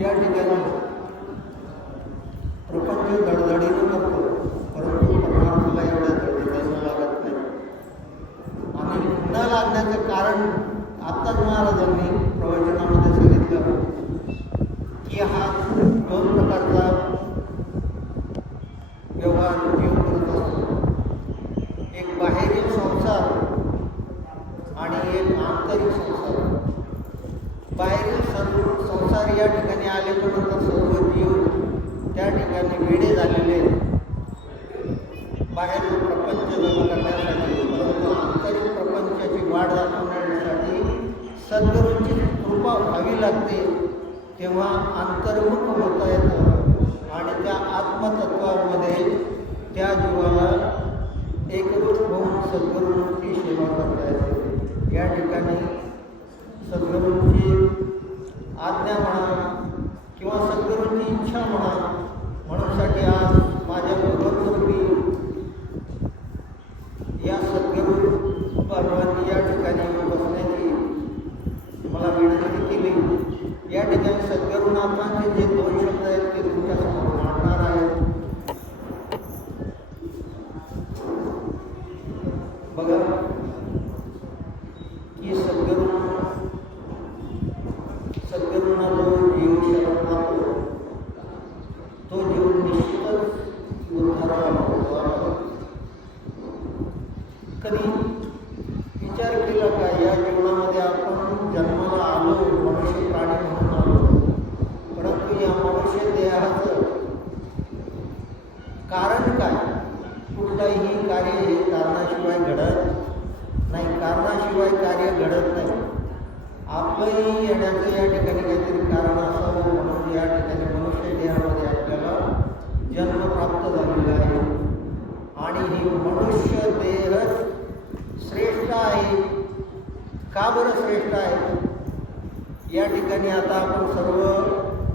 या ठिकाणी प्रपंच धडधडीनं करतो परंतु परमार्थाला एवढ्या धडधडीनं लागत नाही. आणि न लागण्याचं कारण आत्ताच महाराजांनी प्रवचनामध्ये सांगितलं. की हा दोन प्रकारचा व्यवहार जीव करत असतो एक बाहेरील संसार आणि एक आंतरिक संसार बाहेरील सर्व संसार या ठिकाणी आल्याच्यानंतर सर्व जीव त्या ठिकाणी वेडे झालेले आहेत. बाहेरचं करण्यासाठी परंतु आंतरिक प्रपंचाची वाढ दाखवण्यासाठी सद्गुरूंची कृपा व्हावी लागते तेव्हा अंतर्मुख होता येतं आणि त्या आत्मतत्वामध्ये त्या जीवाला एकरूप होऊन सद्गुरूंची सेवा करता येते या ठिकाणी सद्गुरूंची आज्ञा म्हणा किंवा सद्गुरूंची इच्छा म्हणा म्हणूनसाठी आज माझ्या भगवतरूपी या सद्गुरू परवानी या ठिकाणी येऊन बसण्याची मला विनंती केली या ठिकाणी सद्गुरुनाथांचे जे दोनशे शब्द आहेत ते तुमच्यासमोर मांडणार आहेत बघा की सद्गुरू सद्गुरूंना जो जीव शरण जातो तो जीव निश्चितच उद्धाराला होतो आपण कधी विचार केला का या जीवनामध्ये आपण जन्माला आलो मनुष्य प्राणी म्हणून आलो परंतु या मनुष्य देहाचं कारण काय कुठलंही कार्य हे कारणाशिवाय घडत नाही कारणाशिवाय कार्य घडत नाही त्यांचं या ठिकाणी काहीतरी कारण असावं म्हणून या ठिकाणी मनुष्य देहामध्ये आपल्याला जन्म प्राप्त झालेला आहे. आणि ही मनुष्य देह श्रेष्ठ आहे. का बरं श्रेष्ठ आहे? या ठिकाणी आता आपण सर्व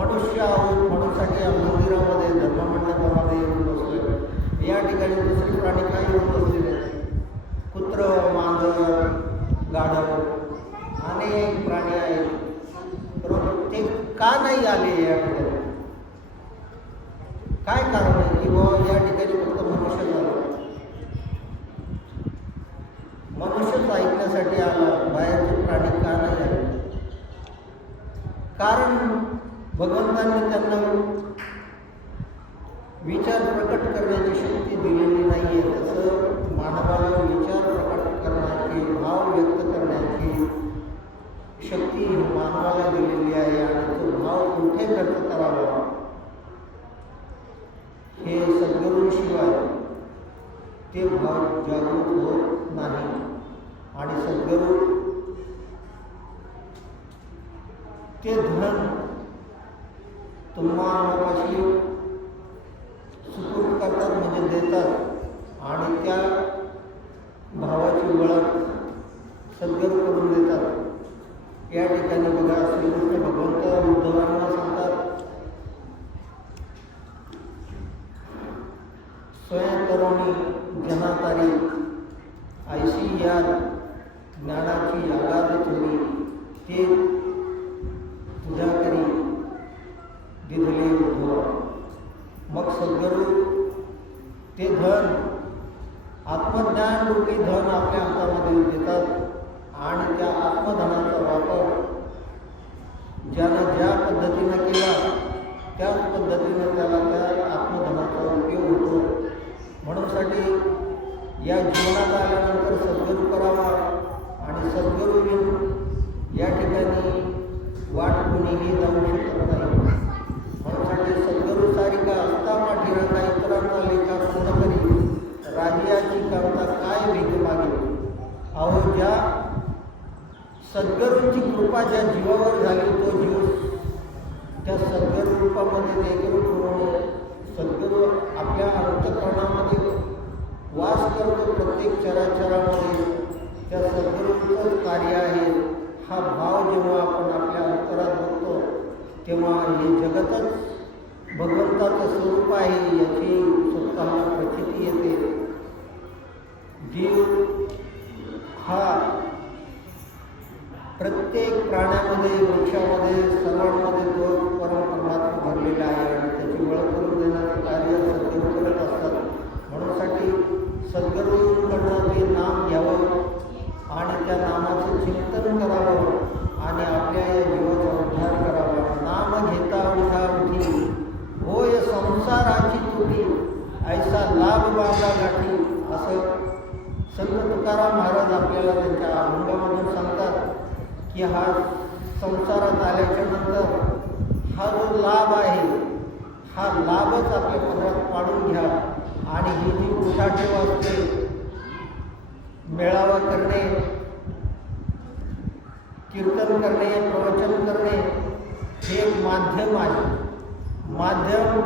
मनुष्य आहोत. म्हणूनसाठी या मंदिरामध्ये धर्ममंडपामध्ये येऊन बसलोय. या ठिकाणी दुसरे प्राणी काय येऊन बसलेले कुत्र मांजर गाढव अनेक प्राणी आहेत परंतु ते का नाही आले या ठिकाणी काय कारण आहे की बाबा या ठिकाणी फक्त मनुष्य झालं? मनुष्यच ऐकण्यासाठी आला बाहेरचे प्राणी का नाही आले? कारण भगवंतांनी त्यांना विचार प्रकट करण्याची शक्ती दिलेली नाही आहे तसं मानवाला विचार प्रकट करण्याची भाव व्यक्त करण्याची शक्ती मानवाला दिलेली आहे आणि तो भाव कुठे व्यक्त करावा? हे सद्गुरूंशिवाय ते भाव जागृत होत नाही आणि सद्गुरू ते धन तुम्हा लोकांशी सुखरूप करतात म्हणजे देतात आणि त्या भावाची ओळख सद्गुरू करून देतात या ठिकाणी बघा श्रीकृष्ण भगवंत उद्धवांना सांगतात स्वयंतरुणी जनातारी ऐशी याद ज्ञानाची आगाध थोडी ते तुझ्या करी दिधले उद्धवा मग सद्गुरू ते धन आत्मज्ञान रूपी धन आपल्या हातामध्ये देतात आणि त्या आत्मधनाचा वापर ज्यानं ज्या पद्धतीनं केला त्याच पद्धतीनं त्याला त्या आत्मधनाचा उपयोग होतो म्हणूनसाठी या जीवनात आल्यानंतर सद्गुरू करावा आणि सद्गुरू या ठिकाणी वाट कोणीही जाऊ शकत नाही म्हणूनसाठी सद्गुरू सारिका असता पाठी रंगा इतरांचा लेखा पूर्ण करी राजाची करता काय भीक मागे अहो ज्या सद्गरूंची कृपा ज्या जीवावर झाली तो जीव त्या सद्गुरू रूपामध्ये एकरूप होऊन सद्गुरू आपल्या अंतकरणामध्ये वास करतो प्रत्येक चराचरामध्ये. त्या सद्गुरूंचं कार्य आहे हा भाव जेव्हा आपण आपल्या अंतरात बघतो तेव्हा हे जगतच भगवंताचं स्वरूप आहे याची स्वतःला प्रचिती येते. जीव प्राण्यामध्ये वृक्षामध्ये सर्वांमध्ये तो परमपरमात्मा भरलेला आहे. आणि त्याची ओळख करून देणारे कार्य सद्गुरू करत असतात. म्हणूनसाठी सद्गुरूकडनं ते नाम घ्यावं आणि त्या नामाचं चिंतन करावं आणि आपल्या या जीवाचा उद्धार करावा. नाम घेता उठा उठी. होय संसाराची तुटी. ऐसा लाभ बाबा गाठी. असं संत तुकाराम महाराज आपल्याला त्यांच्या अभंगामधून सांगतात. की हा संसारात आल्याच्यानंतर हा जो लाभ आहे हा लाभच आपल्या पदरात पाडून घ्या आणि ही जी उठाठेव असते मेळावा करणे कीर्तन करणे प्रवचन करणे हे माध्यम आहे. माध्यम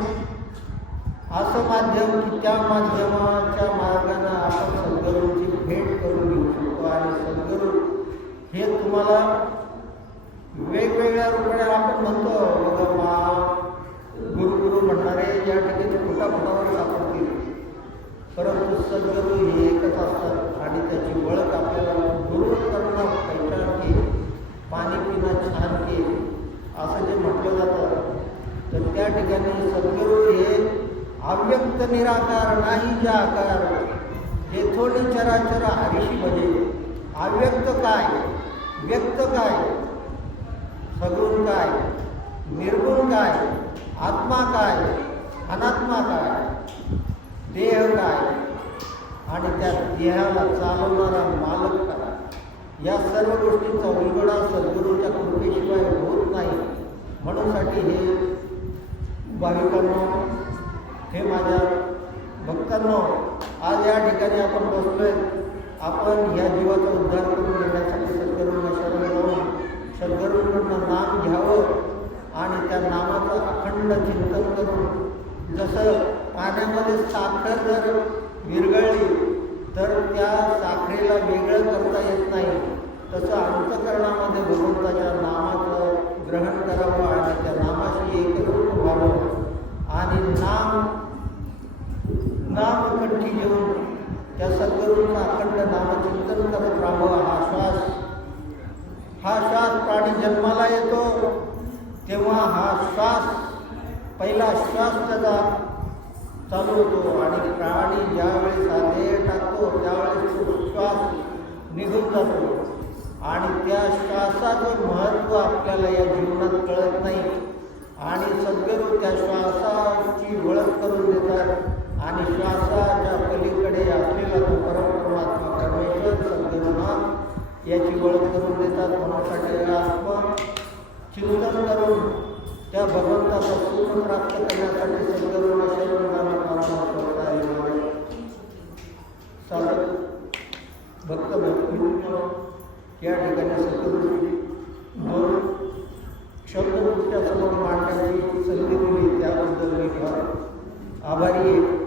असं माध्यम की त्या माध्यमाच्या मार्गाने आपण सद्गुरूंची भेट करून घेऊ शकतो आणि सद्गुरू हे तुम्हाला वेगवेगळ्या रूपाने आपण म्हणतो बघा मा गुरु गुरु म्हणणारे या ठिकाणी खोटा खोटावर सापडतील परंतु सद्गुरू हे एकच असतात आणि त्याची ओळख आपल्याला गुरु करणं पैठण की पाणी पिणं छान की असं जे म्हटलं जातं तर त्या ठिकाणी सद्गुरू हे अव्यक्त निराकार नाही जे आकार हे थोडी चराचर हरिशी भजे अव्यक्त काय? व्यक्त काय? सगुण काय? निर्गुण काय? आत्मा काय? अनात्मा काय? देह काय? आणि त्या देहाला चालवणारा मालक करा. या सर्व गोष्टींचा उलगडा सद्गुरूच्या कृपेशिवाय होत नाही. म्हणूनसाठी हे भाविकांनो हे माझ्या भक्तांनो आज या ठिकाणी आपण बसलोय. आपण या जीवाचा उद्धार करून घेण्यासाठी सद्गुरूंकडनं नाम घ्यावं आणि त्या नामाचं अखंड चिंतन करून जसं पाण्यामध्ये साखर जर विरघळली तर त्या साखरेला वेगळं करता येत नाही. तसं अंतकरणामध्ये भगवंताच्या नामाचं ग्रहण करावं आणि त्या नामाशी एकरूप व्हावं आणि नाम नाम कंठी घेऊन त्या सद्गुरूंचा अखंड नामचिंतन करत राहावं हा श्वास हा श्वास प्राणी जन्माला येतो तेव्हा हा श्वास पहिला श्वास त्याचा चालू होतो आणि प्राणी ज्यावेळेस आधे टाकतो त्यावेळेस तो श्वास निघून जातो. आणि त्या श्वासाचं महत्त्व आपल्याला या जीवनात कळत नाही. आणि सद्गुरू त्या श्वासाची ओळख करून देतात आणि श्वासाच्या पलीकडे असलेला तो परमपरमात्मा परमेश्वर सद्गुरूंना याची ओळख करून देतात. म्हणून चिंतन करून त्या का पूर्ण प्राप्त करण्यासाठी सद्गुरूंना शरणगाला प्रार्थना भक्त या ठिकाणी सद्गुरूंनी दोन शब्दपुष्ट्यासमोर मांडण्याची संधी दिली त्याबद्दल मी फार आभारी आहे